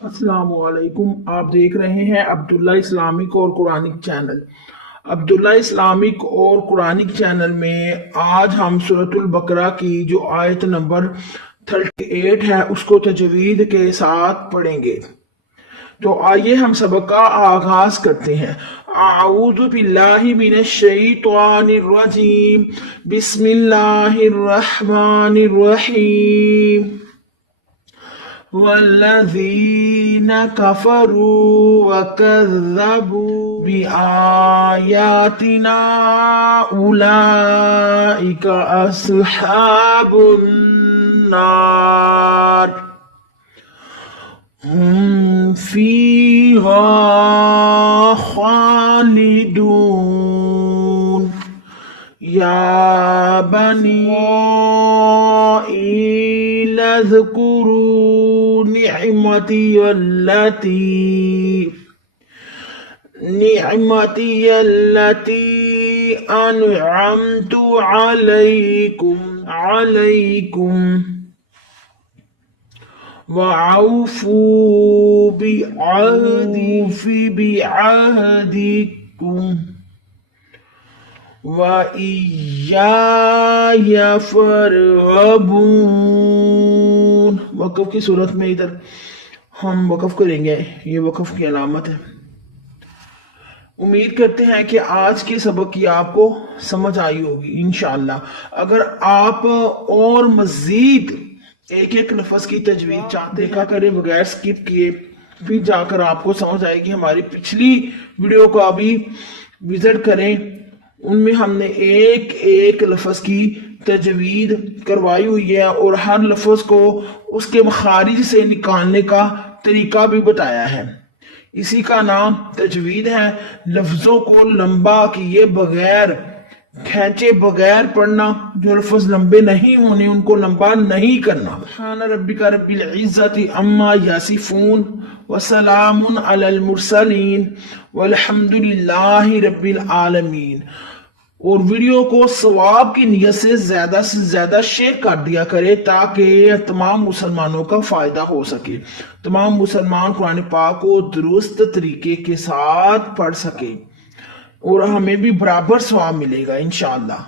अस्सलाम वालेकुम। आप देख रहे हैं अब्दुल्ला इस्लामिक और कुरानिक चैनल। अब्दुल्ला इस्लामिक और कुरानिक चैनल में आज हम सूरतुल बकरा की जो आयत नंबर 38 है उसको तजवीद के साथ पढ़ेंगे। तो आइए हम सबक का आगाज करते हैं। आऊज़ु बिल्लाहि मिनश शैतानिर रजीम। बिस्मिल्लाहिर रहमानिर रहीम। वल्लज़ीन कफ़रू वकज़्ज़बू बिआयातिना उलाइका अस्हाबुन नार हम फ़ीहा ख़ालिदून। या बनी इस्राईल ज़कुरू निअमती अल्लती अनअमतु अलैकुम वअऊफू बिअहदिकुम वइय्याय फरहबून। वक़फ़ की सूरत में इधर हम वक़फ़ करेंगे, ये वक़फ़ की अलामत है। उम्मीद करते हैं कि आज के सबक की आपको समझ आई होगी इंशाअल्लाह। अगर आप और मज़ीद एक एक लफ्ज़ की तजवीज़ चाहते देखा करें बगैर स्किप किए, फिर जाकर आपको समझ आएगी। हमारी पिछली वीडियो को अभी विजिट करें, उनमें हमने एक एक लफ्ज़ की तजवीद करवाई हुई है और हर लफ्ज़ को उसके मखारिज से निकालने का तरीका भी बताया है। इसी का नाम तजवीद है। लफ्ज़ों को लंबा किए बगैर, खींचे बगैर पढ़ना। जो लफ्ज़ लंबे नहीं होने उनको लंबा नहीं करना। सुब्हान रब्बिका रब्बिल इज़्ज़ति अम्मा यसिफून वसलामुन अलल मुरसलीन वल्हम्दुलिल्लाहि रब्बिल आलमीन। और वीडियो को सवाब की नियत से ज्यादा शेयर कर दिया करे ताकि तमाम मुसलमानों का फायदा हो सके, तमाम मुसलमान कुरान पाक को दुरुस्त तरीके के साथ पढ़ सके और हमें भी बराबर सवाब मिलेगा इंशाअल्लाह।